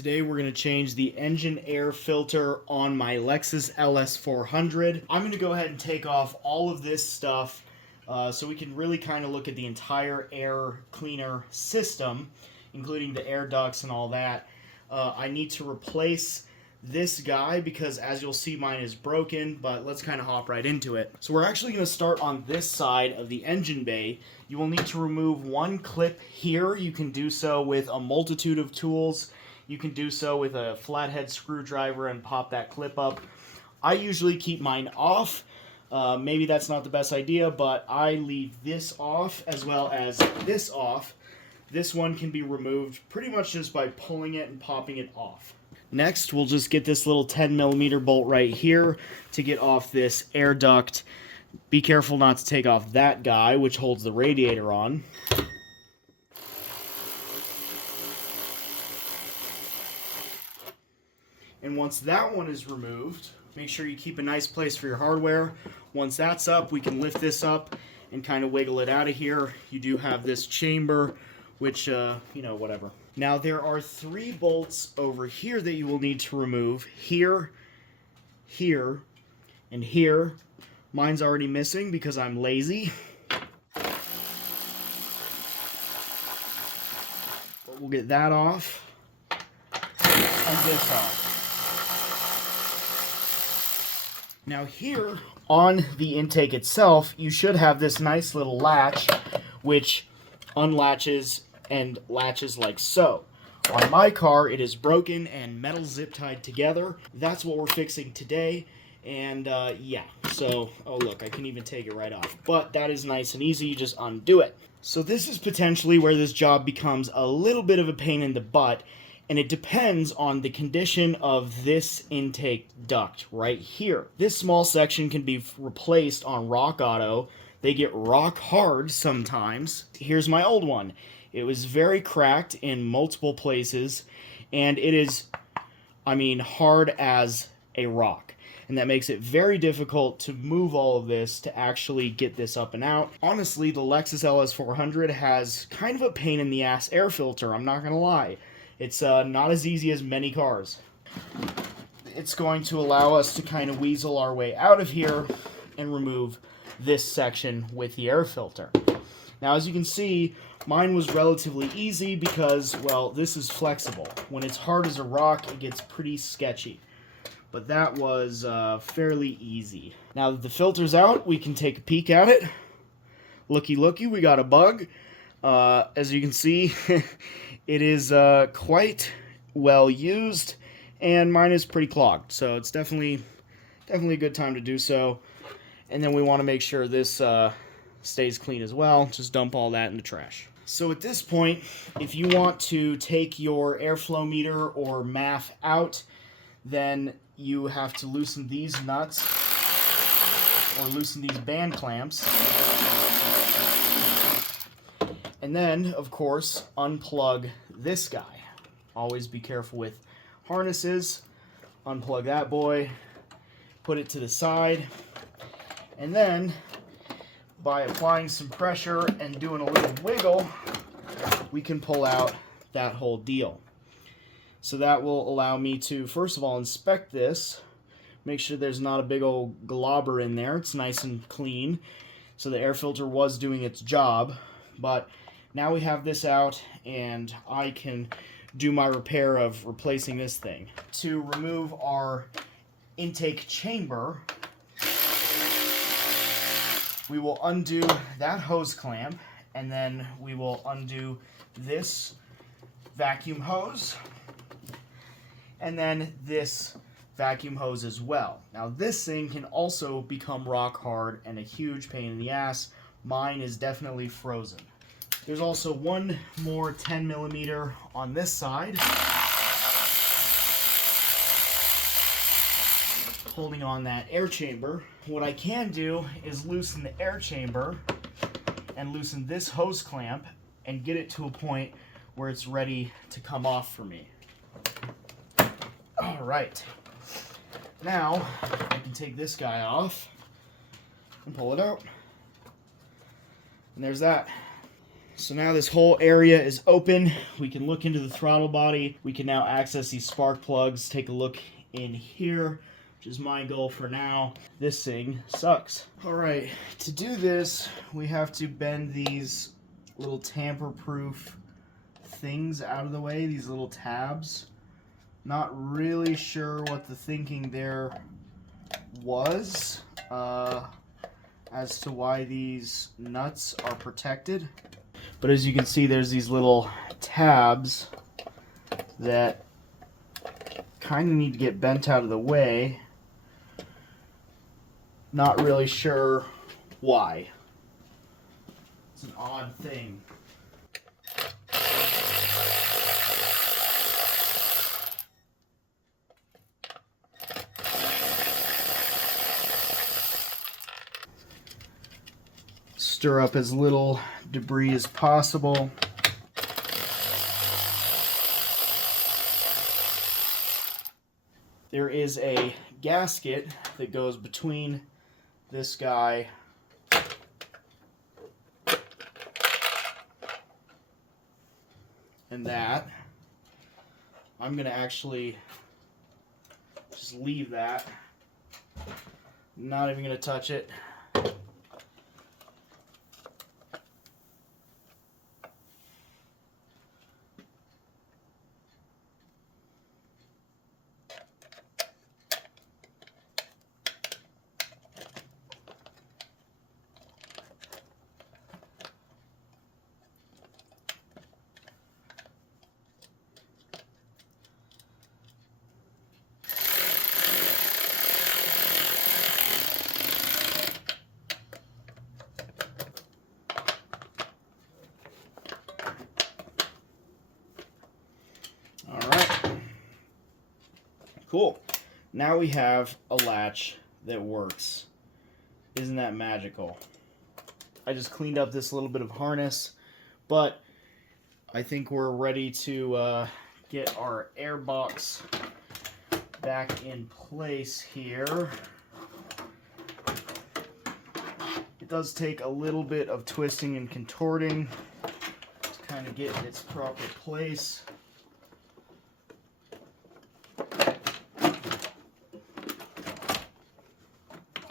Today we're going to change the engine air filter on my Lexus LS400. I'm going to go ahead and take off all of this stuff so we can really kind of look at the entire air cleaner system, including the air ducts and all that. I need to replace this guy because, as you'll see, mine is broken, but let's kind of hop right into it. So we're actually going to start on this side of the engine bay. You will need to remove one clip here. You can do so with a multitude of tools. You can do so with a flathead screwdriver and pop that clip up. I usually keep mine off. Maybe that's not the best idea, but I leave this off as well as this off. This one can be removed pretty much just by pulling it and popping it off. Next, we'll just get this little 10mm bolt right here to get off this air duct. Be careful not to take off that guy, which holds the radiator on. And once that one is removed, make sure you keep a nice place for your hardware. Once that's up, we can lift this up and kind of wiggle it out of here. You do have this chamber, which, whatever. Now, there are 3 bolts over here that you will need to remove. Here, here, and here. Mine's already missing because I'm lazy. But we'll get that off. And this off. Now here, on the intake itself, you should have this nice little latch, which unlatches and latches like so. On my car, it is broken and metal zip tied together. That's what we're fixing today. And yeah, so, oh look, I can even take it right off. But that is nice and easy, you just undo it. So this is potentially where this job becomes a little bit of a pain in the butt. And it depends on the condition of this intake duct right here. This small section can be replaced on Rock Auto. They get rock hard sometimes. Here's my old one. It was very cracked in multiple places, and it is, hard as a rock. And that makes it very difficult to move all of this to actually get this up and out. Honestly, the Lexus LS400 has kind of a pain in the ass air filter, I'm not gonna lie. It's not as easy as many cars. It's going to allow us to kind of weasel our way out of here and remove this section with the air filter. Now, as you can see, mine was relatively easy because, well, this is flexible. When it's hard as a rock, it gets pretty sketchy. But that was fairly easy. Now that the filter's out, we can take a peek at it. Looky, looky, we got a bug. As you can see, it is quite well used, and mine is pretty clogged, so it's definitely a good time to do so. And then we want to make sure this stays clean as well. Just dump all that in the trash. So at this point, if you want to take your airflow meter or MAF out, then you have to loosen these nuts or loosen these band clamps. And then, of course, unplug this guy. Always be careful with harnesses. Unplug that boy, put it to the side, and then, by applying some pressure and doing a little wiggle, we can pull out that whole deal. So that will allow me to, first of all, inspect this, make sure there's not a big old globber in there. It's nice and clean. So the air filter was doing its job, but now we have this out, and I can do my repair of replacing this thing. To remove our intake chamber, we will undo that hose clamp, and then we will undo this vacuum hose, and then this vacuum hose as well. Now this thing can also become rock hard and a huge pain in the ass. Mine is definitely frozen. There's also one more 10mm on this side, holding on that air chamber. What I can do is loosen the air chamber and loosen this hose clamp and get it to a point where it's ready to come off for me. All right. Now, I can take this guy off and pull it out. And there's that. So now this whole area is open. We can look into the throttle body. We can now access these spark plugs. Take a look in here, which is my goal for now. This thing sucks. All right, to do this, we have to bend these little tamper-proof things out of the way, these little tabs. Not really sure what the thinking there was as to why these nuts are protected. But as you can see, there's these little tabs that kind of need to get bent out of the way. Not really sure why. It's an odd thing. Stir up as little debris as possible. There is a gasket that goes between this guy and that. I'm going to actually just leave that. Not even going to touch it. Cool. Now we have a latch that works. Isn't that magical? I just cleaned up this little bit of harness, but I think we're ready to get our air box back in place here. It does take a little bit of twisting and contorting to kind of get in its proper place.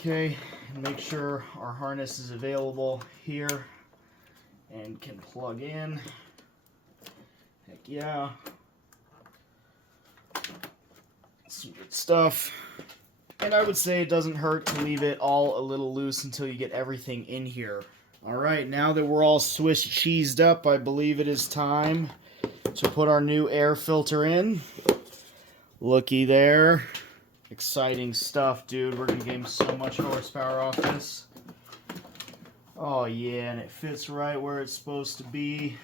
Okay, and make sure our harness is available here and can plug in. Heck yeah. Some good stuff. And I would say it doesn't hurt to leave it all a little loose until you get everything in here. Alright, now that we're all Swiss cheesed up, I believe it is time to put our new air filter in. Looky there. Exciting stuff, dude. We're going to gain so much horsepower off this. Oh, yeah, and it fits right where it's supposed to be.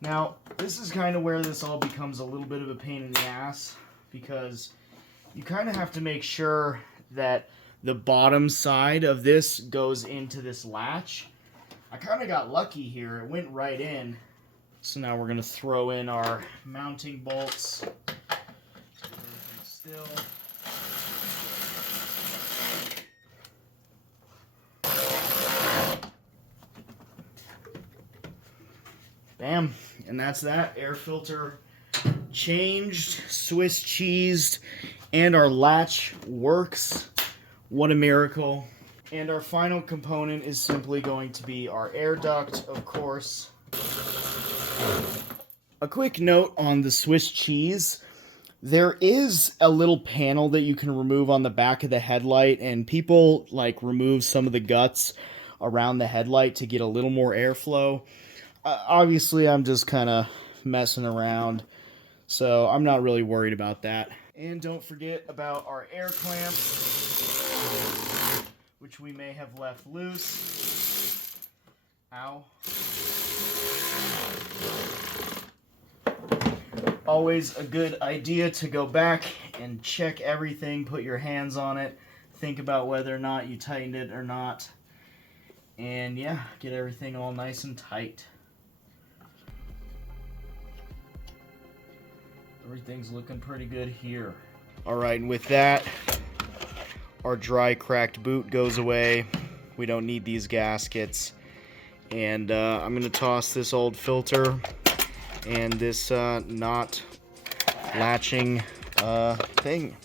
Now, this is kind of where this all becomes a little bit of a pain in the ass, because you kind of have to make sure that the bottom side of this goes into this latch. I kind of got lucky here. It went right in. So now we're going to throw in our mounting bolts. Still. Bam. And that's that. Air filter changed, Swiss cheesed, and our latch works. What a miracle. And our final component is simply going to be our air duct, of course. A quick note on the Swiss cheese. There is a little panel that you can remove on the back of the headlight, and people like remove some of the guts around the headlight to get a little more airflow. Obviously, I'm just kind of messing around, so I'm not really worried about that. And don't forget about our air clamp, which we may have left loose. Ow. Always a good idea to go back and check everything, put your hands on it, think about whether or not you tightened it or not, and yeah, get everything all nice and tight. Everything's looking pretty good here. Alright, and with that, our dry cracked boot goes away. We don't need these gaskets. And I'm going to toss this old filter and this not latching thing.